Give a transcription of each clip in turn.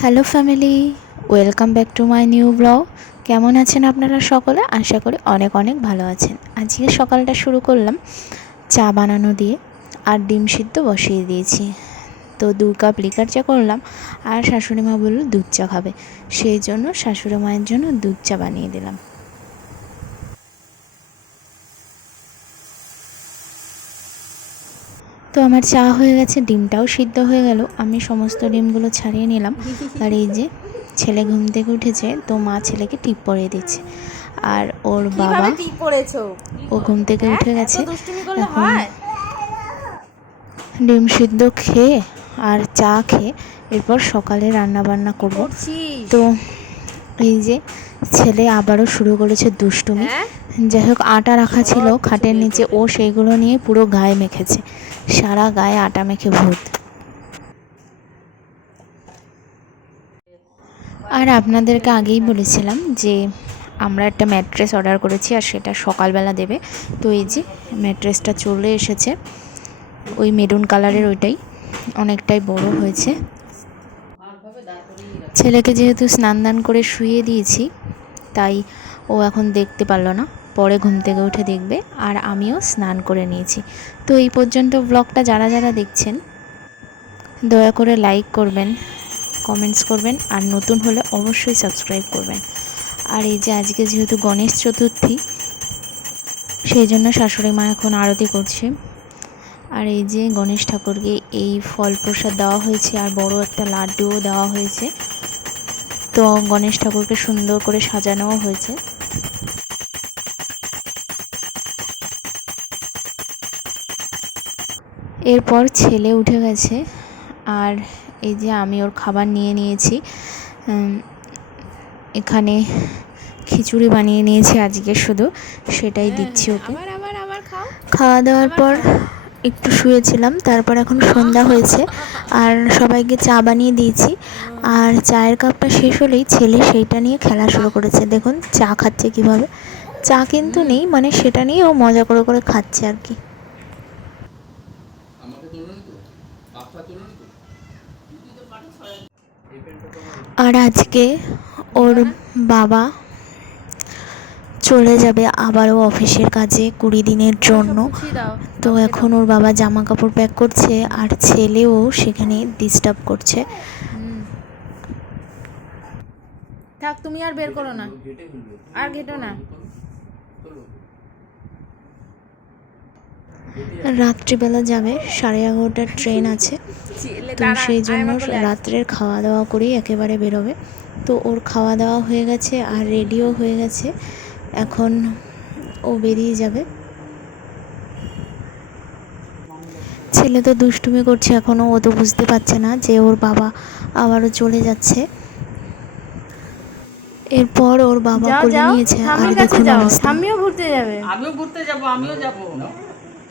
Hello family, welcome back to my new blog. কেমন আছেন আপনারা সকলে? আশা করি অনেক অনেক ভালো আছেন। আজকে সকালটা শুরু করলাম চা বানানো দিয়ে, আর ডিম সিদ্ধ বসিয়ে দিয়েছি। তো 2 কাপ লিকার চা করলাম, আর শাশুড়ি মা বলল দুধ চা খাবে, সেই জন্য শাশুড়ি মায়ের জন্য দুধ চা বানিয়ে দিলাম। তো আমার চা হয়ে গেছে, ডিমটাও সিদ্ধ হয়ে গেল। আমি সমস্ত ডিমগুলো ছাড়িয়ে নিলাম। আর এই যে ছেলে ঘুম থেকে উঠেছে, তো মা ছেলেকে টিপ পরিয়ে দিচ্ছে। আর ওর বাবা ও ঘুম থেকে উঠে গেছে। এখন ডিম সিদ্ধ খেয়ে আর চা খেয়ে এরপর সকালে রান্না বান্না করব। তো এই যে ছেলে আবারও শুরু করেছে দুষ্টুমি। যাই হোক, আটা রাখা ছিল খাটের নিচে, ও সেইগুলো নিয়ে পুরো গায়ে মেখেছে, সারা গায়ে আটা মেখে ভূত। আর আপনাদেরকে আগেই বলেছিলাম যে আমরা একটা ম্যাট্রেস অর্ডার করেছি, আর সেটা সকালবেলা দেবে। তো এই যে ম্যাট্রেসটা চলে এসেছে, ওই মেরুন কালারের, ওইটাই অনেকটাই বড় হয়েছে। ছেলেকে যেহেতু স্নান দান করে শুইয়ে দিয়েছি, তাই ও এখন দেখতে পারলো না, পরে ঘুম থেকে উঠে দেখবে। আর আমিও স্নান করে নিয়েছি। তো এই পর্যন্ত ব্লগটা যারা যারা দেখছেন, দয়া করে লাইক করবেন, কমেন্টস করবেন, আর নতুন হলে অবশ্যই সাবস্ক্রাইব করবেন। আর এই যে আজকে যেহেতু গণেশ চতুর্থী, সেই জন্য শাশুড়ি মা এখন আরতি করছে। আর এই যে গণেশ ঠাকুরকে এই ফল প্রসাদ দেওয়া হয়েছে, আর বড় একটা লাড্ডুও দেওয়া হয়েছে। তো গণেশ ঠাকুরকে সুন্দর করে সাজানোও হয়েছে। এরপর ছেলে উঠে গেছে, আর এই যে আমি ওর খাবার নিয়ে নিয়েছি। এখানে খিচুড়ি বানিয়ে নিয়েছি আজকে, শুধু সেটাই দিচ্ছি ওকে। খাওয়া দাওয়ার পর একটু শুয়েছিলাম, তারপর এখন সন্ধ্যা হয়েছে, আর সবাইকে চা বানিয়ে দিয়েছি। আর চায়ের কাপটা শেষ হলেই ছেলে সেইটা নিয়ে খেলা শুরু করেছে। দেখুন চা খাচ্ছে কীভাবে। চা কিন্তু নেই, মানে সেটা নিয়ে ও মজা করে করে খাচ্ছে আর কি। আর আজকে ওর বাবা চলে যাবে আবারও অফিসের কাজে 20 দিনের জন্য। তো এখন ওর বাবা জামা কাপড় প্যাক করছে, আর ছেলেও সেখানে ডিস্টার্ব করছে। থাক, তুমি আর বের করো না, আর ঘেটো না। রাত্রিবেলা যাবে, 11:30টার ট্রেন আছে। তো সেই জন্য রাত্রের খাওয়া দাওয়া করেই একেবারে বেরোবে। তো ওর খাওয়া দাওয়া হয়ে গেছে, আর রেডিও হয়ে গেছে, এখন ও বেরিয়ে যাবে। ছেলে তো দুষ্টুমি করছে এখনও, ও তো বুঝতে পারছে না যে ওর বাবা আবারও চলে যাচ্ছে। এরপর ওর বাবা কোলে নিয়েছে, আর দেখুন অবস্থা। আমিও ঘুরতে যাব, আমিও যাব।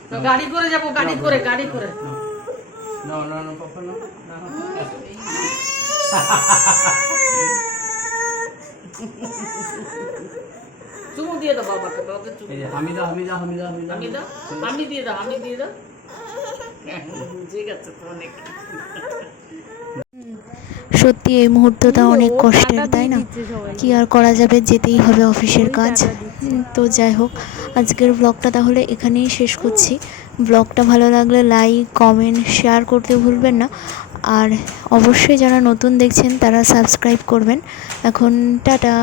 তো গাড়ি করে যাব, গাড়ি করে। না না না পাপা না। চুমু দিয়ে দাও বাবাকে, চুমু। হামিদা আমি দিয়ে দাও। ঠিক আছে তো, অনেক। সত্যি এই মুহূর্তটা অনেক কষ্টের, তাই না? কি আর করা যাবে, যেতেই হবে অফিসের কাজ। তো যাই হোক, আজকের ব্লগটা তাহলে এখানেই শেষ করছি। ব্লগটা ভালো লাগলে লাইক, কমেন্ট, শেয়ার করতে ভুলবেন না। আর অবশ্যই যারা নতুন দেখছেন তারা সাবস্ক্রাইব করবেন। এখন টাটা।